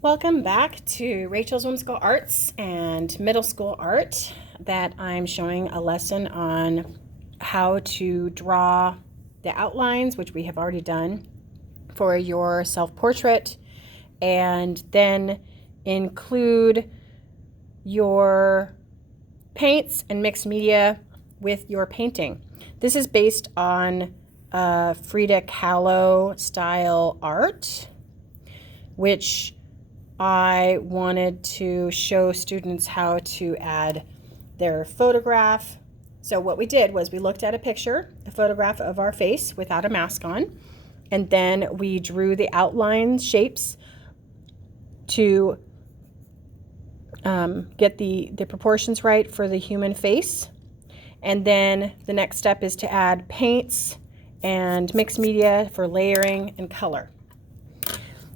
Welcome back to Rachel's Whimsical Arts and Middle School Art that I'm showing a lesson on how to draw the outlines, which we have already done, for your self-portrait, and then include your paints and mixed media with your painting. This is based on Frida Kahlo style art, which I wanted to show students how to add their photograph. So what we did was we looked at a photograph of our face without a mask on, and then we drew the outline shapes to get the proportions right for the human face. And then the next step is to add paints and mixed media for layering and color.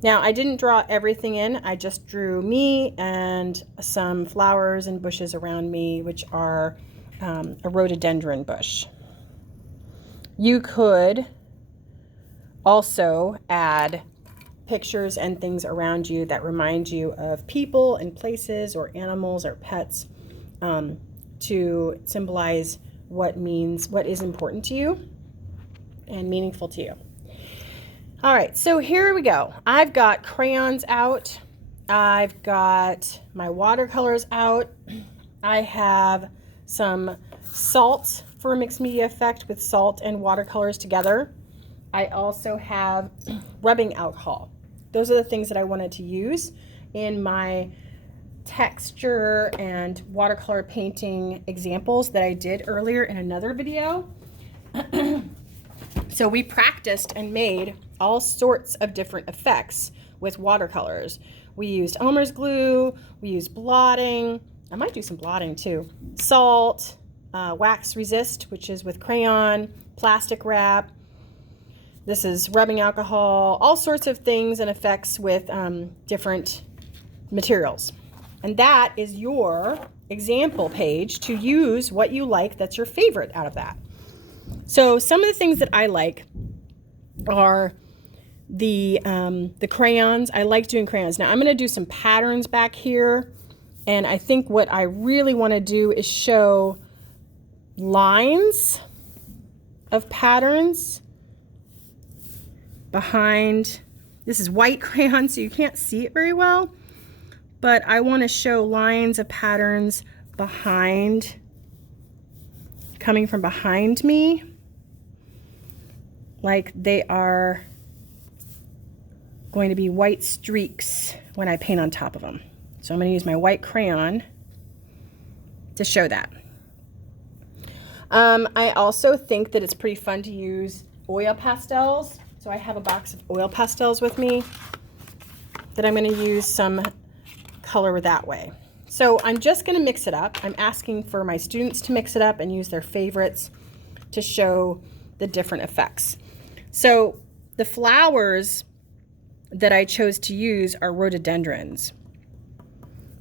Now, I didn't draw everything in. I just drew me and some flowers and bushes around me, which are a rhododendron bush. You could also add pictures and things around you that remind you of people and places or animals or pets to symbolize what is important to you and meaningful to you. All right, so here we go. I've got crayons out. I've got my watercolors out. I have some salt for a mixed media effect with salt and watercolors together. I also have rubbing alcohol. Those are the things that I wanted to use in my texture and watercolor painting examples that I did earlier in another video. So we practiced and made all sorts of different effects with watercolors. We used Elmer's glue, we used blotting, I might do some blotting too, salt, wax resist, which is with crayon, plastic wrap. This is rubbing alcohol, all sorts of things and effects with different materials. And that is your example page to use what you like that's your favorite out of that. So some of the things that I like are the crayons. I like doing crayons. Now I'm going to do some patterns back here, and I think what I really want to do is show lines of patterns behind. This is white crayon, so you can't see it very well, but I want to show lines of patterns behind, coming from behind me, like they are going to be white streaks when I paint on top of them. So I'm going to use my white crayon to show that. I also think that it's pretty fun to use oil pastels. So I have a box of oil pastels with me that I'm going to use some color that way. So I'm just going to mix it up. I'm asking for my students to mix it up and use their favorites to show the different effects. So the flowers that I chose to use are rhododendrons.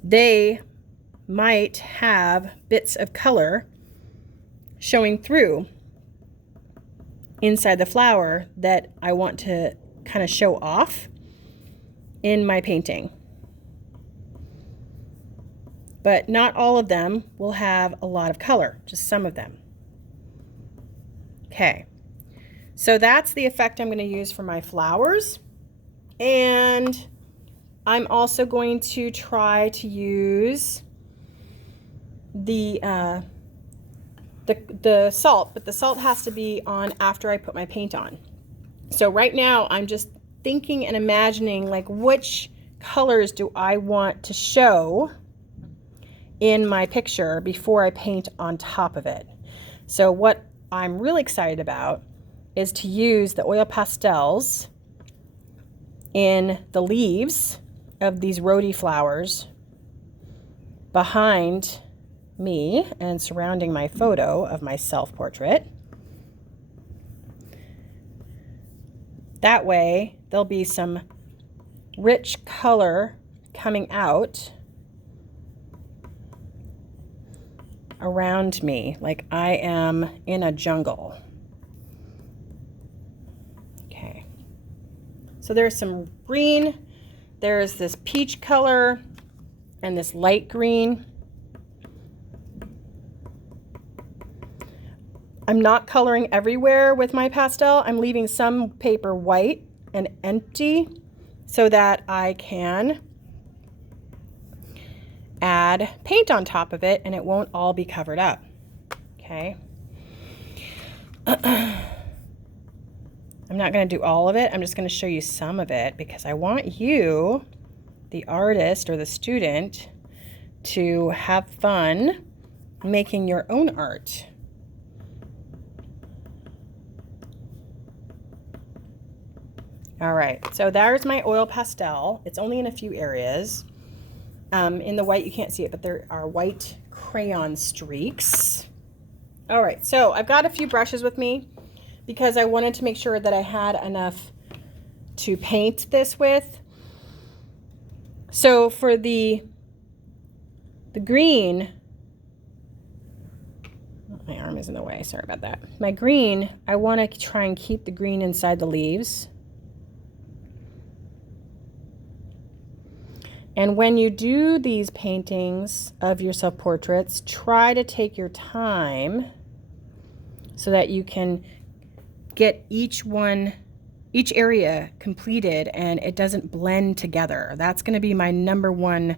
They might have bits of color showing through inside the flower that I want to kind of show off in my painting. But not all of them will have a lot of color, just some of them. Okay, so that's the effect I'm going to use for my flowers. And I'm also going to try to use the salt, but the salt has to be on after I put my paint on. So right now I'm just thinking and imagining, like, which colors do I want to show in my picture before I paint on top of it. So what I'm really excited about is to use the oil pastels in the leaves of these rhodey flowers behind me and surrounding my photo of my self-portrait. That way there'll be some rich color coming out around me, like I am in a jungle. Okay, so there's some green there's this peach color and this light green. I'm not coloring everywhere with my pastel. I'm leaving some paper white and empty so that I can add paint on top of it and it won't all be covered up. Okay. I'm not going to do all of it. I'm just going to show you some of it because I want you, the artist or the student, to have fun making your own art. All right, so there's my oil pastel. It's only in a few areas. In the white, you can't see it, but there are white crayon streaks. All right, so I've got a few brushes with me because I wanted to make sure that I had enough to paint this with. So for the green, my arm is in the way, sorry about that. My green, I want to try and keep the green inside the leaves. And when you do these paintings of your self-portraits, try to take your time so that you can get each area completed and it doesn't blend together. That's going to be my number one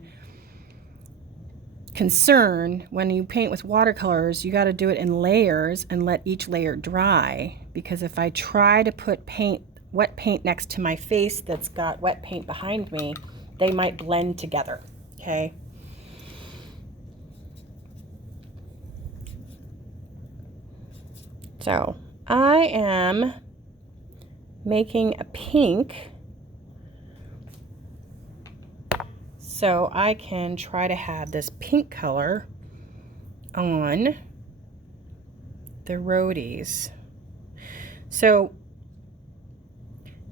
concern. When you paint with watercolors, you got to do it in layers and let each layer dry, because if I try to put wet paint next to my face that's got wet paint behind me, they might blend together. Okay. So I am making a pink so I can try to have this pink color on the roadies. So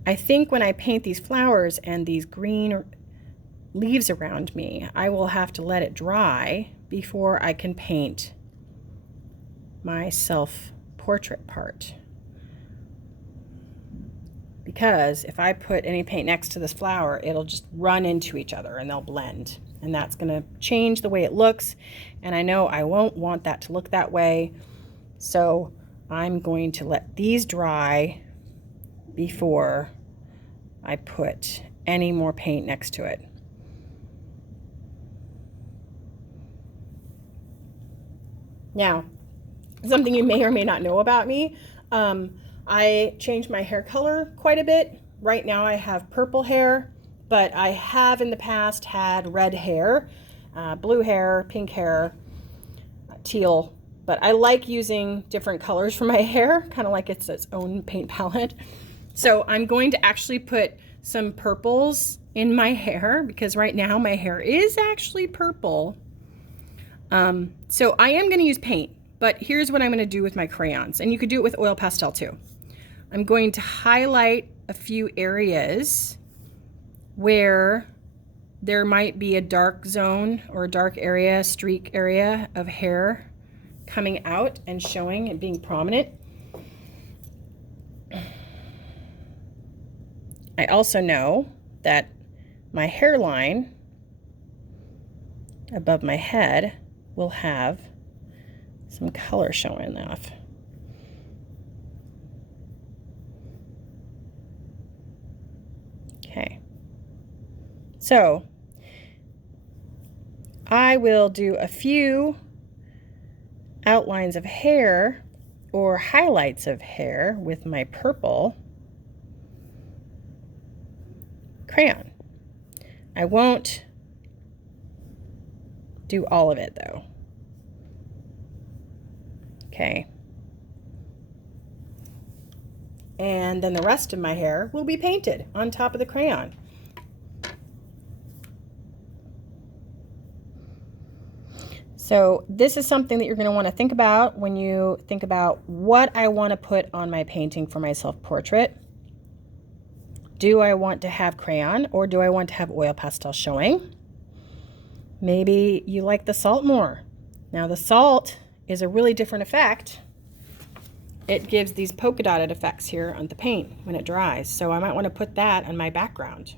I think when I paint these flowers and these green leaves around me, I will have to let it dry before I can paint my self-portrait part. Because if I put any paint next to this flower, it'll just run into each other and they'll blend. And that's going to change the way it looks. And I know I won't want that to look that way. So I'm going to let these dry before I put any more paint next to it. Now, something you may or may not know about me, I changed my hair color quite a bit. Right now I have purple hair, but I have in the past had red hair, blue hair, pink hair, teal, but I like using different colors for my hair, kind of like it's its own paint palette. So I'm going to actually put some purples in my hair because right now my hair is actually purple. So I am going to use paint, but here's what I'm going to do with my crayons, and you could do it with oil pastel too. I'm going to highlight a few areas where there might be a dark zone or a dark area, streak area of hair coming out and showing and being prominent. I also know that my hairline above my head will have some color showing off. Okay, so I will do a few outlines of hair or highlights of hair with my purple crayon. I won't do all of it though. Okay. And then the rest of my hair will be painted on top of the crayon. So this is something that you're going to want to think about when you think about what I want to put on my painting for my self-portrait. Do I want to have crayon or do I want to have oil pastel showing? Maybe you like the salt more. Now the salt is a really different effect. It gives these polka dotted effects here on the paint when it dries. So I might want to put that on my background.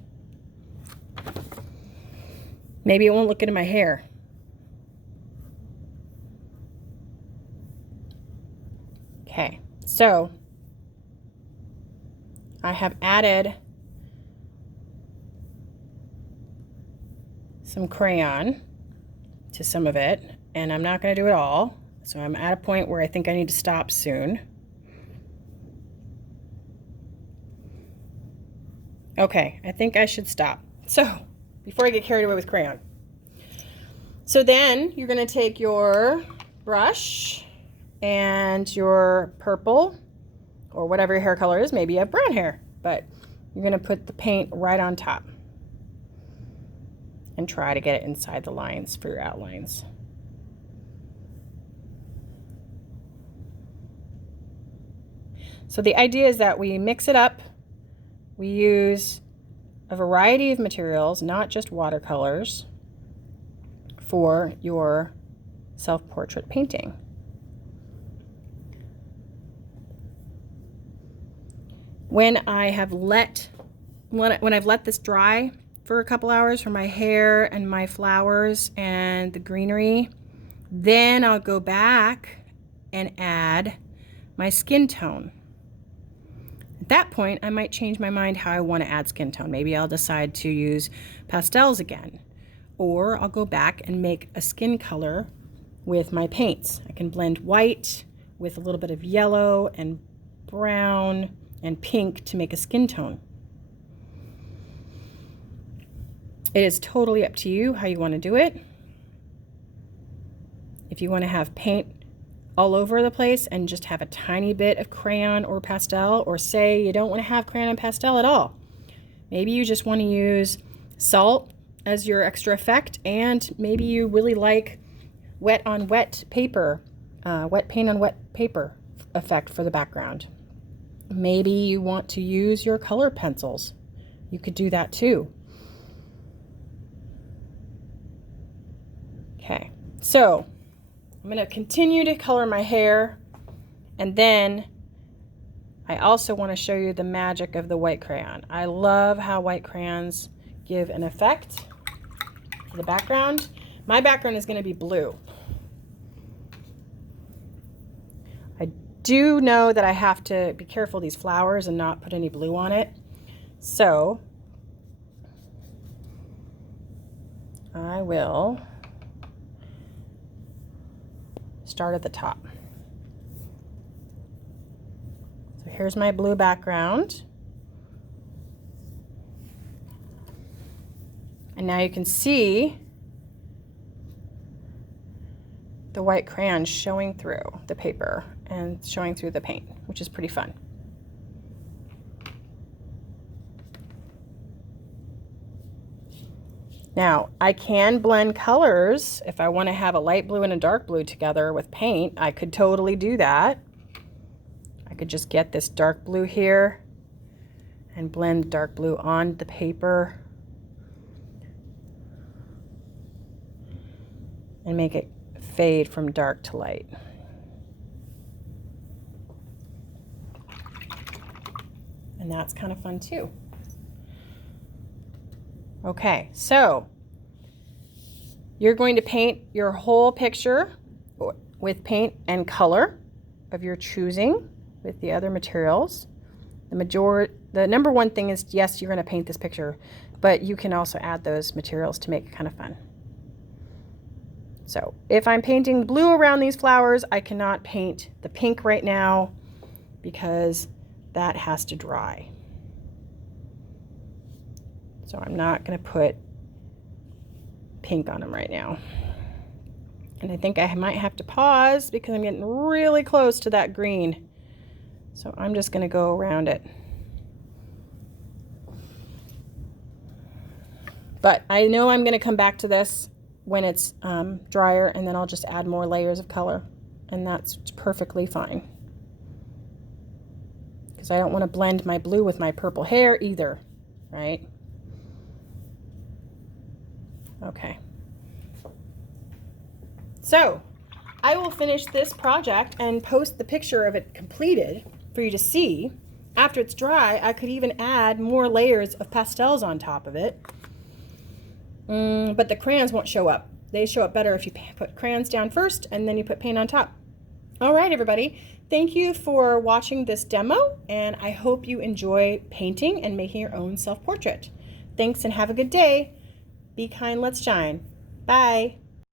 Maybe it won't look good in my hair. Okay, so I have added some crayon to some of it, and I'm not going to do it all. So I'm at a point where I think I need to stop soon. Okay, I think I should stop. So before I get carried away with crayon. So then you're going to take your brush and your purple, or whatever your hair color is. Maybe you have brown hair, but you're going to put the paint right on top and try to get it inside the lines for your outlines. So the idea is that we mix it up. We use a variety of materials, not just watercolors, for your self-portrait painting. When I've let this dry for a couple hours for my hair and my flowers and the greenery, then I'll go back and add my skin tone. At that point, I might change my mind how I want to add skin tone. Maybe I'll decide to use pastels again, or I'll go back and make a skin color with my paints. I can blend white with a little bit of yellow and brown and pink to make a skin tone. It is totally up to you how you want to do it. If you want to have paint all over the place and just have a tiny bit of crayon or pastel, or say you don't want to have crayon and pastel at all. Maybe you just want to use salt as your extra effect, and maybe you really like wet on wet paper, wet paint on wet paper effect for the background. Maybe you want to use your color pencils. You could do that too. Okay, so I'm going to continue to color my hair, and then I also want to show you the magic of the white crayon. I love how white crayons give an effect to the background. My background is going to be blue. I do know that I have to be careful of these flowers and not put any blue on it. So I will start at the top. So here's my blue background. And now you can see the white crayon showing through the paper and showing through the paint, which is pretty fun. Now, I can blend colors. If I want to have a light blue and a dark blue together with paint, I could totally do that. I could just get this dark blue here and blend dark blue on the paper and make it fade from dark to light. And that's kind of fun too. Okay, so you're going to paint your whole picture with paint and color of your choosing with the other materials. The number one thing is, yes, you're going to paint this picture, but you can also add those materials to make it kind of fun. So if I'm painting blue around these flowers, I cannot paint the pink right now because that has to dry. So I'm not going to put pink on them right now. And I think I might have to pause because I'm getting really close to that green. So I'm just going to go around it. But I know I'm going to come back to this when it's drier, and then I'll just add more layers of color. And that's perfectly fine. Because I don't want to blend my blue with my purple hair either, right? Okay. So I will finish this project and post the picture of it completed for you to see. After it's dry, I could even add more layers of pastels on top of it. but the crayons won't show up. They show up better if you put crayons down first and then you put paint on top. All right, everybody. Thank you for watching this demo, and I hope you enjoy painting and making your own self-portrait. Thanks and have a good day. Be kind, let's shine. Bye.